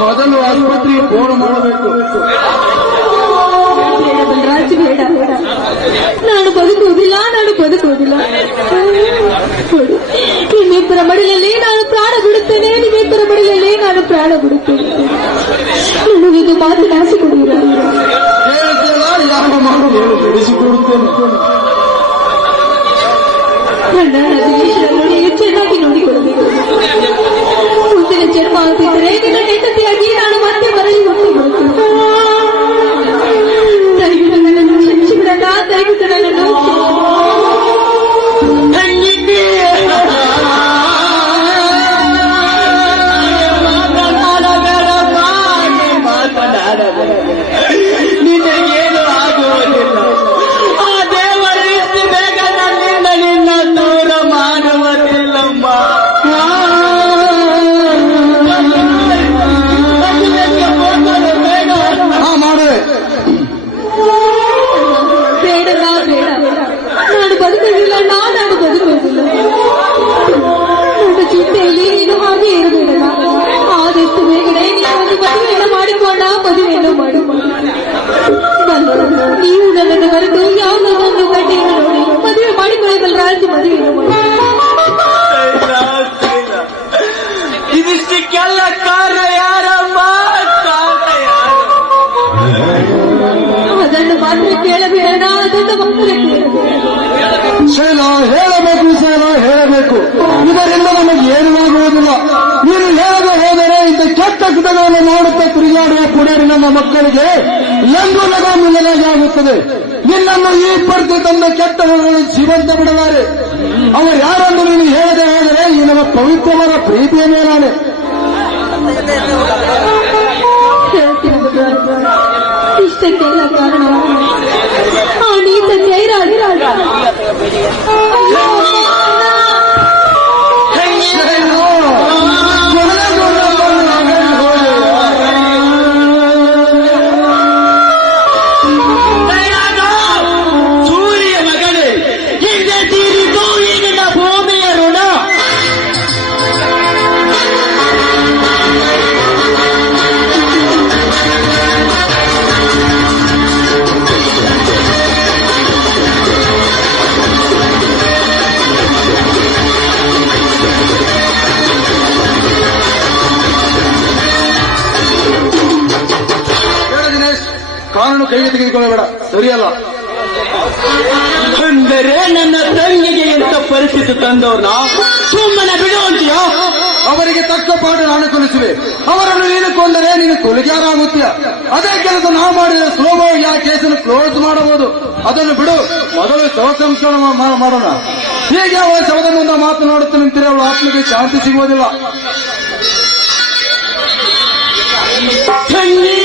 ಮೊದಲು ಆಸ್ಪತ್ರೆಗೆ ಫೋನ್ ಮಾಡಬೇಕು. ನಾನು ಬದುಕುವುದಿಲ್ಲ, ನಿಮ್ಮಿಬ್ಬರ ಮಡಿಲಲ್ಲಿ ನಾನು ಪ್ರಾಣ ಬಿಡುತ್ತೇನೆ, ನಿಮ್ಮಿಬ್ಬರ ಮಡಿಲಲ್ಲಿ ನಾನು ಪ್ರಾಣ ಬಿಡುತ್ತೇನೆ. ನನಗಿದು ಮಾತನಾಡಿಸಿಕೊಡುವುದಿಲ್ಲ. ಯಾವ ಮಾತು ತಿಳಿಸಿಕೊಡುತ್ತೇನೆ. ನನ್ನ ದಿನೇಶನನ್ನು ಚೆನ್ನಾಗಿ ನೋಡಿಕೊಳ್ಳಬೇಕು. ಮುಂದಿನ ಜನ್ಮ ಅಂತಿದ್ದರೆ ನಿನ್ನ ಹೆಂಡತಿಯಾಗಿ ನಾನು ಮತ್ತೆ ಮರಳಿ ಹುಟ್ಟಿ ಬರುತ್ತೇನೆ. ದಯವಿಟ್ಟು ನನ್ನನ್ನು ಕ್ಷಮಿಸಿಬಿಡಲ್ಲ, ದಯವಿಟ್ಟು ನನ್ನನ್ನು ನಿನಗೇನು ಆಗುವುದಿಲ್ಲ. ಆ ದೇವರು ಎಷ್ಟು ಬೇಗ ನಿನ್ನ ದೂರ ಮಾಡುವುದಿಲ್ಲಮ್ಮ. ಮಾಡುವೆ ಬೇಡ, ನಾನು ಬದುಕುವುದಿಲ್ಲ, ನಾನು ಬದುಕುವುದಿಲ್ಲ. ನನ್ನ ಚಿಂತೆಯಲ್ಲಿ ನೀನು ಹಾಗೆ ಇರಬೇಡ. ಆದಷ್ಟು ಬೇಗನೆ ನೀನು ಒಂದು ಮದುವೆಯನ್ನು ಮಾಡಿಕೊಂಡ, ಮದುವೆಯನ್ನು ಮಾಡಿಕೊಂಡ. ನೀವು ನನ್ನನ್ನು ಬರೆದು ಯಾವುದೊಂದು ಗಂಟೆಯನ್ನು ನೋಡಿ ಮದುವೆ ಮಾಡಿಕೊಳ್ಳಬಲ್ಲ ರಾಜ್ಯ ಮದುವೆಯನ್ನು ಮಾಡಿ. ಇದಿಷ್ಟಕ್ಕೆಲ್ಲ ಕಾರಣ ಯಾರಮ್ಮ? ಅದನ್ನು ಮಾತ್ರ ಕೇಳಬೇಡ, ಅದನ್ನು ಮಾತ್ರ ಕೇಳಬೇಡ. ಶೈಲ ಹೇಳಬೇಕು. ಇದರಿಂದ ನಮಗೆ ಏನೂ ಆಗುವುದಿಲ್ಲ. ನೀನು ಹೇಗೆ ಹೋದರೆ ಇಂಥ ಕೆಟ್ಟ ಕೃತಗಳನ್ನು ಮಾಡುತ್ತಾ ತಿರುಗಾಡುವ ಪುಡೇರಿ ನಮ್ಮ ಮಕ್ಕಳಿಗೆ ಲಂಗು ಮಿಲ್ಲಲಾಗಿ ಆಗುತ್ತದೆ. ನಿನ್ನನ್ನು ಈ ಪರಿಸ್ಥಿತಿ ತಂದ ಕೆಟ್ಟವರು ಜೀವಂತ ಬಿಡಲಾರೆ. ಅವರು ಯಾರೆಂದು ನೀನು ಹೇಳದೆ ಹೋದರೆ ಈ ನಮ್ಮ ಪವಿತ್ರವಾದ ಪ್ರೀತಿಯ ಮೇಲಾನೆ. ಇಷ್ಟಕ್ಕೆಲ್ಲ ಕಾರಣ ಆ ನೀತ ಜೈರಾಜ. ಸೂರ್ಯ ಮಗನೇ, ಹಿಂದೆ ತೀರಿದು ಈಗಿನ ಭೂಮಿಯ ಋಣ. ಕಾನೂನು ಕೈಗೆ ತೆಗೆದುಕೊಳ್ಳಬೇಡ, ಸರಿಯಲ್ಲ. ಅಂದರೆ ನನ್ನ ತಂಗಿಗೆ ಎಂತ ಪರಿಸ್ಥಿತಿ ತಂದವ್ರನ್ನ ಸುಮ್ಮನೆ ಬಿಡುವಂತೀಯ? ಅವರಿಗೆ ತಕ್ಕ ಪಾಠ ನಾನು ಕಲಿಸುವೆ. ಅವರನ್ನು ನೀನು ಕೊಂಡರೆ ನೀನು ಕೊಲೆಗಾರಾಗುತ್ತೀಯ. ಅದೇ ಕೆಲಸ ನಾವು ಮಾಡಿದರೆ ಸುಲಭವಾಗಿ ಆ ಕೇಸನ್ನು ಕ್ಲೋಸ್ ಮಾಡಬಹುದು. ಅದನ್ನು ಬಿಡು, ಮೊದಲು ಶವ ಸಂಸ್ಕರಣ ಮಾಡೋಣ. ಹೀಗೆ ಅವರ ಶವದ ಮುಂದೆ ಮಾತನಾಡುತ್ತಾ ನಿಂತಿರೋ ಅವಳ ಆತ್ಮಕ್ಕೆ ಶಾಂತಿ ಸಿಗುವುದಿಲ್ಲ. ತಂಗಿ